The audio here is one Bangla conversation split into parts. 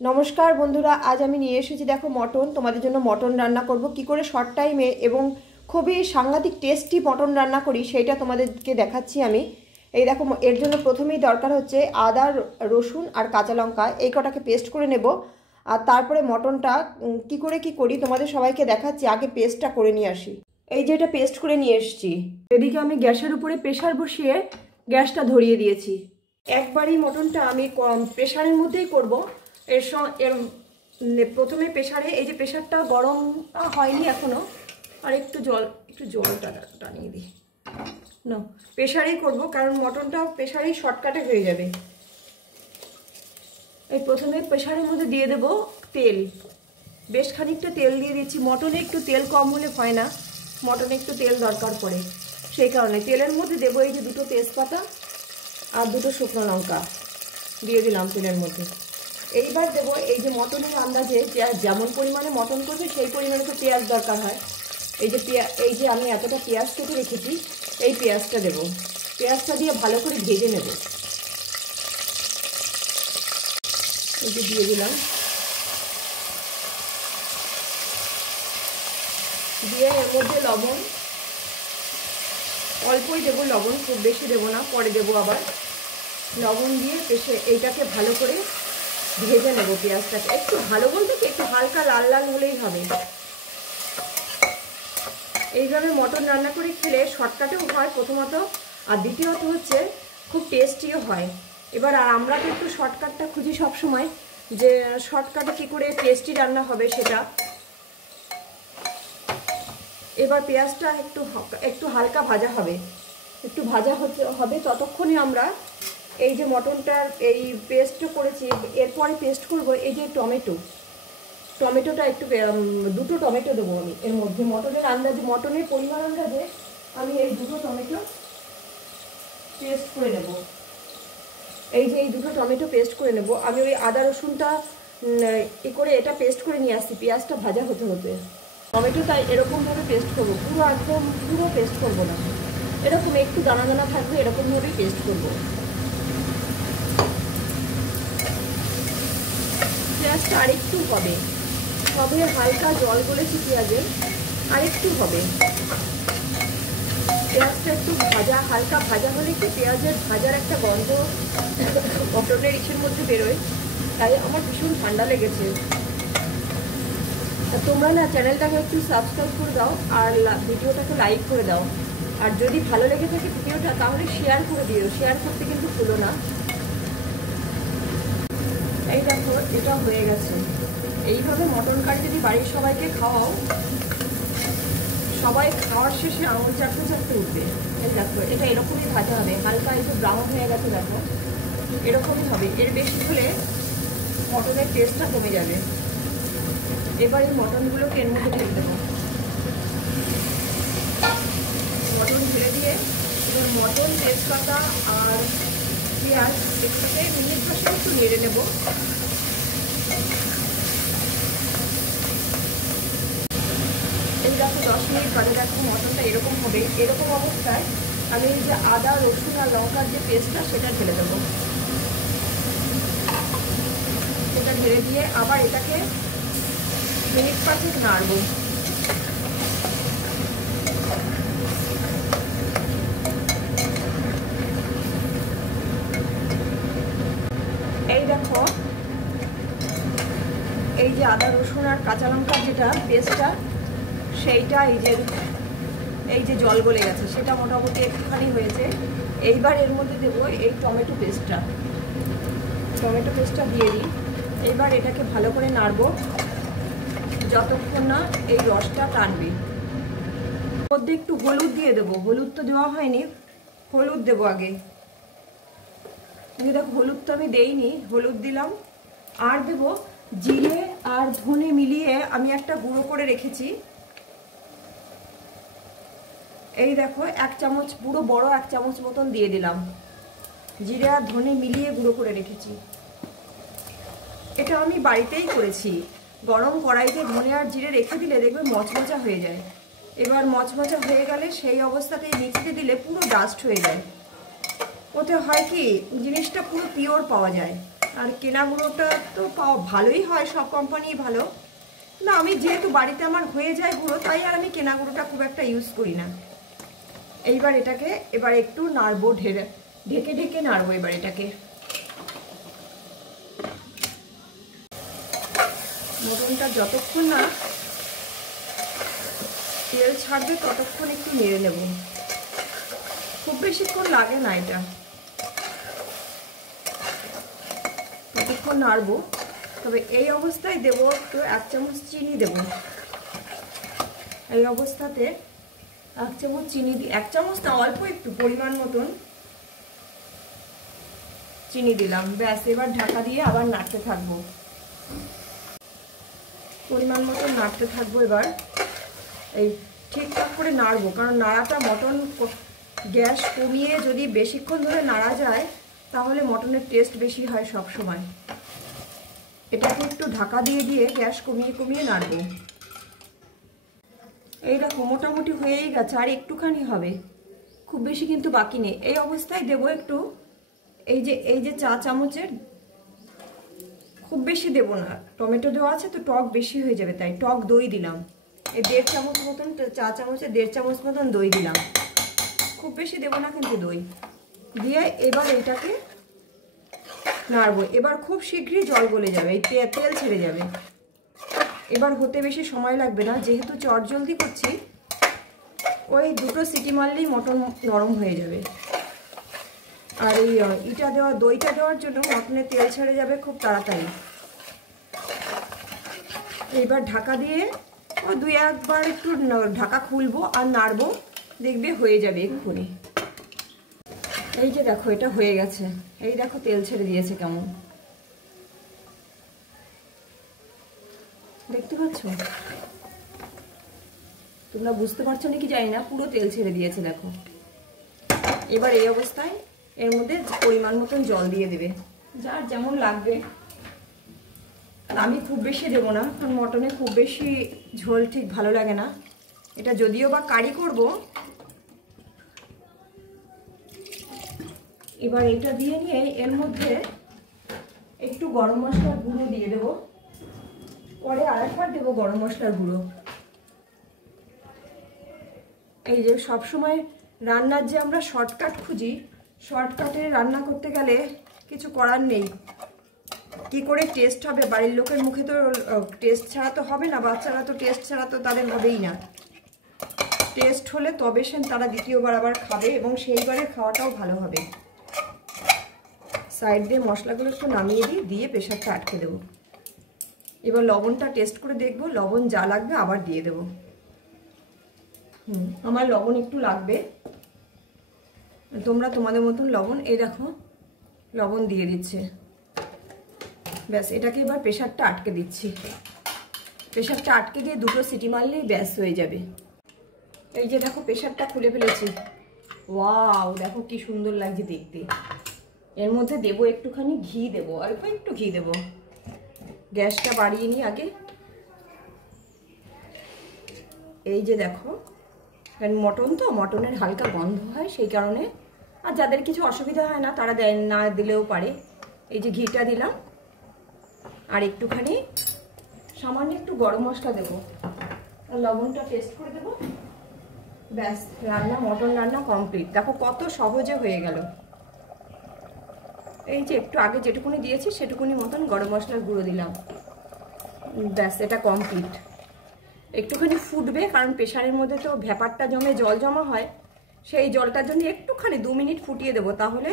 নমস্কার বন্ধুরা, আজ আমি নিয়ে এসেছি দেখো মটন। তোমাদের জন্য মটন রান্না করব কি করে শর্ট টাইমে এবং খুবই সাংঘাতিক টেস্টি মটন রান্না করি সেইটা তোমাদেরকে দেখাচ্ছি আমি। এই দেখো, এর জন্য প্রথমেই দরকার হচ্ছে আদা, রসুন আর কাঁচা লঙ্কা, এই কটাকে পেস্ট করে নেব। আর তারপরে মটনটা কি করে কি করি তোমাদের সবাইকে দেখাচ্ছি। আগে পেস্টটা করে নিয়ে আসি। এই যে এটা পেস্ট করে নিয়ে এসেছি। এদিকে আমি গ্যাসের উপরে প্রেশার বসিয়ে গ্যাসটা ধরিয়ে দিয়েছি। একবারই মটনটা আমি প্রেশারের মধ্যেই করব। এর প্রথমে প্রেশারে, এই যে প্রেশারটা গরম হয়নি এখনো, আর একটু জলটা টানিয়ে দিই। না, প্রেশারেই করব, কারণ মটনটা প্রেশারেই শর্টকাটে হয়ে যাবে। এই প্রথমে প্রেশারের মধ্যে দিয়ে দেব তেল। বেশ খানিকটা তেল দিয়ে দিচ্ছি। মটনে একটু তেল কম হলে হয় না, মটনে একটু তেল দরকার পড়ে, সেই কারণে তেলের মধ্যে দেবো এই যে 2টো তেজপাতা আর 2টো শুকনো লঙ্কা দিয়ে দিলাম তেলের মধ্যে। এইবার দেবো এই যে মটনের আন্দাজে যেমন পরিমাণে মটন করবে সেই পরিমাণে তো পেঁয়াজ দরকার হয়। এই যে আমি এতটা পেঁয়াজ কেটে রেখেছি, এই পেঁয়াজটা দেবো। পেঁয়াজটা দিয়ে ভালো করে ভেজে নেব। এই যে দিয়ে দিলাম, দিয়ে এর মধ্যে লবণ অল্পই দেবো, লবণ খুব বেশি দেবো না, পরে দেবো আবার। লবণ দিয়ে এইটাকে ভালো করে ভেজে নেবো। পেঁয়াজটাকে একটু ভালো বলতে কি, একটু হালকা লাল লাল হলেই হবে। এইভাবে মটন রান্না করে খেলে শর্টকাটেও হয় প্রথমত, আর দ্বিতীয়ত হচ্ছে খুব টেস্টিও হয়। এবার আর আমরা তো একটু শর্টকাটটা খুঁজি সবসময়, যে শর্টকাটে কী করে টেস্টি রান্না হবে সেটা। এবার পেঁয়াজটা একটু হালকা ভাজা হবে, একটু ভাজা হবে ততক্ষণে আমরা এই যে মটনটার এই পেস্টটা করেছি, এরপরে পেস্ট করব এই যে টমেটোটা একটু 2টো টমেটো দেবো আমি এর মধ্যে। মটনের পরিমাণ আন্দাজে আমি এই 2টো টমেটো পেস্ট করে নেব। এই যে এই 2টো টমেটো পেস্ট করে নেব আমি। ওই আদা রসুনটা করে এটা পেস্ট করে নিয়ে আসছি পেঁয়াজটা ভাজা হতে হতে। টমেটোটা এরকমভাবে পেস্ট করবো, পুরো পেস্ট করবো না, এরকম একটু দানা দানা থাকবে, এরকমভাবেই পেস্ট করবো। পেঁয়াজটা আরেকটু হবে, হালকা জল গলেছে পেঁয়াজের, আরেকটু হবে। পেঁয়াজটা একটু হালকা ভাজা হলে কি পেঁয়াজের ভাজার একটা গন্ধ মটনের ইসের মধ্যে বেরোয়, তাই আমার ভীষণ ঠান্ডা লেগেছে। তোমরা না চ্যানেলটাকে একটু সাবস্ক্রাইব করে দাও আর ভিডিওটাকে লাইক করে দাও। আর যদি ভালো লেগে থাকে ভিডিওটা তাহলে শেয়ার করে দিও, শেয়ার করতে কিন্তু ভুলো না। এই দেখো এটা হয়ে গেছে। এইভাবে মটন কারি যদি বাড়ির সবাইকে খাওয়াও, সবাই খাওয়ার শেষে আঙুল চাটতে চাটতে উঠবে। এই দেখো এটা এরকমই ভাজা হবে, হালকা একটু ব্রাউন হয়ে গেছে, দেখো এরকমই হবে। এর বেশি হলে মটনের টেস্টটা কমে যাবে। এবার এই মটনগুলোকে এর মধ্যে ঢেলে দেবো। মটন ঢেলে দিয়ে এবার মটন, তেজপাতা আর পেঁয়াজ একসাথে মিনিট 10 একটু নেড়ে নেব। এই দেখো 10 মিনিট বাদে দেখো মটনটা এরকম হবে। এরকম অবস্থায় আমি এই যে আদা রসুন আর লঙ্কার যে পেস্টটা সেটা ঢেলে দেবো। সেটা ঢেলে দিয়ে আবার এটাকে মিনিট 5 নাড়বো। এই দেখো এই যে আদা রসুন আর কাঁচা লঙ্কার যেটা পেস্টটা, সেইটা এই যে জল গলে গেছে, সেটা মোটামুটি একটুখানি হয়েছে। এইবার এর মধ্যে দেবো এই টমেটো পেস্টটা দিয়ে দিই। এইবার এটাকে ভালো করে নাড়বো যতক্ষণ না এই রসটা টানবে। মধ্যে একটু হলুদ দিয়ে দেবো, হলুদ তো দেওয়া হয়নি, হলুদ দেবো আগে। দেখো হলুদ তো আমি দেইনি, হলুদ দিলাম। আর দেবো জিরে আর ধনে মিলিয়ে আমি একটা গুঁড়ো করে রেখেছি। এই দেখো 1 চামচ, পুরো বড় 1 চামচ মতন দিয়ে দিলাম। জিরে আর ধনে মিলিয়ে গুঁড়ো করে রেখেছি। এটা আমি বাড়িতেই করেছি। গরম কড়াইতে ধনে আর জিরে রেখে দিলে দেখবে মচমচা হয়ে যায়। এবার মচমচা হয়ে গেলে সেই অবস্থাতেই মিক্সিতে দিলে পুরো ডাস্ট হয়ে যায়। ওতে হয় কি জিনিসটা পুরো পিওর পাওয়া যায়। আর কেনা গুঁড়োটা তো পাওয়া ভালোই হয়, সব কোম্পানি ভালো না। আমি যেহেতু বাড়িতে আমার হয়ে যায় গুঁড়ো, তাই আর আমি কেনা গুঁড়োটা খুব একটা ইউজ করি না। এইবার এটাকে এবার একটু নাড়বো, ঢেকে ঢেকে নাড়বো এবার এটাকে। মটনটা যতক্ষণ না তেল ছাড়বে ততক্ষণ একটু নেড়ে নেব, খুব বেশিক্ষণ লাগে না এটা, ততক্ষণ নাড়বো। তবে এই অবস্থায় দেবো একটু 1 চামচ চিনি দেব। এই অবস্থাতে 1 চামচ চিনি দিই, 1 চামচ না, অল্প একটু পরিমাণ মতন চিনি দিলাম। ব্যাস, এবার ঢাকা দিয়ে আবার নাড়তে থাকবো, পরিমাণ মতন নাড়তে থাকবো। এবার এই ঠিকঠাক করে নাড়বো, কারণ নাড়াটা মটন গ্যাস কমিয়ে যদি বেশিক্ষণ ধরে নাড়া যায় তাহলে মটনের টেস্ট বেশি হয় সব সময়। এটাকে একটু ঢাকা দিয়ে দিয়ে গ্যাস কমিয়ে কমিয়ে নাড়বো। এই দেখো মোটামুটি হয়েই গেছে, আর একটুখানি হবে, খুব বেশি কিন্তু বাকি নেই। এই অবস্থায় দেবো একটু এই যে 1 চামচের, খুব বেশি দেবো না, টমেটো দেওয়া আছে তো টক বেশি হয়ে যাবে, তাই টক দই দিলাম। এই 1.5 চামচ মতন, 1 চামচের 1.5 চামচ মতন দই দিলাম, খুব বেশি দেবো না কিন্তু দই দিয়ে এবার এইটাকে নাড়বো। এবার খুব শীঘ্রই জল গলে যাবে, এই তেল ছেড়ে যাবে। এবার হতে বেশি সময় লাগবে না, যেহেতু চটজলদি করছি, ওই 2টো সিটি মারলেই মটন নরম হয়ে যাবে। আর এই দইটা দেওয়ার জন্য মটনে তেল ছেড়ে যাবে খুব তাড়াতাড়ি। এইবার ঢাকা দিয়ে ও 2-1 বার একটু ঢাকা খুলবো আর নাড়বো, দেখবে হয়ে যাবে এক্ষুনি। এই যে দেখো এটা হয়ে গেছে, এই দেখো তেল ছেড়ে দিয়েছে কেমন, দেখতে পাচ্ছ? তোমরা বুঝতে পারছো নাকি জানি না, পুরো তেল ছেড়ে দিয়েছে দেখো। এবার এই অবস্থায় এর মধ্যে পরিমাণ মতন জল দিয়ে দেবে, যার যেমন লাগবে। আমি খুব বেশি দেবো না, কারণ মটনে খুব বেশি ঝোল ঠিক ভালো লাগে না। এটা যদিও বা কারি করব। এবার এটা দিয়ে নিয়ে এর মধ্যে একটু গরম মশলার গুঁড়ো দিয়ে দেবো, পরে আরেকবার দেবো গরম মশলার গুঁড়ো। এই যে সবসময় রান্নার যে আমরা শর্টকাট খুঁজি, শর্টকাটে রান্না করতে গেলে কিছু করার নেই। কি করে টেস্ট হবে, বাড়ির লোকের মুখে তো টেস্ট ছাড়া তো হবে না, বাচ্চারা তো টেস্ট ছাড়া তো তাদের হবেই না। টেস্ট হলে তবে তারা দ্বিতীয়বার আবার খাবে এবং সেইবারের খাওয়াটাও ভালো হবে। সাইড দিয়ে মশলাগুলো একটু নামিয়ে দিয়ে প্রেশারটা আটকে দেবো। এবার লবণটা টেস্ট করে দেখবো, লবণ যা লাগবে আবার দিয়ে দেবো। আমার লবণ একটু লাগবে, তোমরা তোমাদের মতন লবণ, এই দেখো লবণ দিয়ে দিচ্ছে। ব্যাস, এটাকে এবার প্রেশারটা আটকে দিচ্ছি। প্রেশারটা আটকে দিয়ে 2টো সিটি মারলেই ব্যাস হয়ে যাবে। এই যে দেখো প্রেশারটা খুলে ফেলেছি। ওয়াও, দেখো কি সুন্দর লাগছে দেখতে। এর মধ্যে দেবো একটুখানি ঘি, দেবো অল্প একটু ঘি দেবো। গ্যাসটা বাড়িয়ে নিই আগে। এই যে দেখো, কারণ মটন তো, মটনের হালকা গন্ধ হয় সেই কারণে, আর যাদের কিছু অসুবিধা হয় না তারা না দিলেও পারে। এই যে ঘিটা দিলাম, আর একটুখানি সামান্য একটু গরম মশলা দেবো, আর লবণটা টেস্ট করে দেবো। ব্যাস, রান্না, মটন রান্না কমপ্লিট। দেখো কত সহজে হয়ে গেল। এই যে একটু আগে যেটুকুনি দিয়েছি সেটুকুনি মতন গরম মশলার গুঁড়ো দিলাম, ব্যাস এটা কমপ্লিট। একটুখানি ফুটবে, কারণ প্রেশারের মধ্যে তো ভ্যাপারটা জমে জল জমা হয়, সেই জলটার জন্য একটুখানি 2 মিনিট ফুটিয়ে দেবো, তাহলে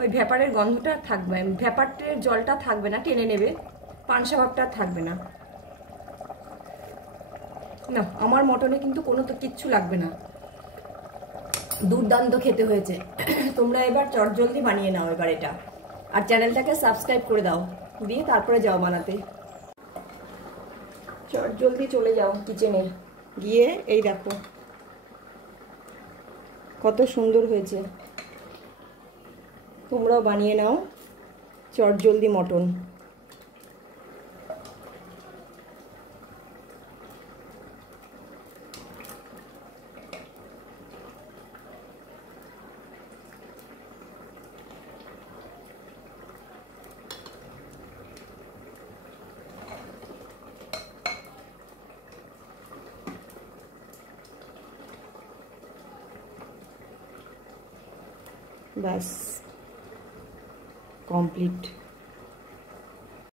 ওই ভ্যাপারের গন্ধটা থাকবে, ভ্যাপারের জলটা থাকবে না, টেনে নেবে, পানসা ভাবটা থাকবে না। না, আমার মটনে কিন্তু কোনো তো কিচ্ছু লাগবে না, দুর্দান্ত খেতে হয়েছে। তোমরা এবার চটজলদি বানিয়ে নাও এবার এটা, আর চ্যানেলটাকে সাবস্ক্রাইব করে দাও, দিয়ে তারপরে যাও বানাতে। চটজলদি চলে যাও কিচেনে, গিয়ে এই দেখো কত সুন্দর হয়েছে। তোমরাও বানিয়ে নাও চটজলদি মটন। ব্যাস কমপ্লিট।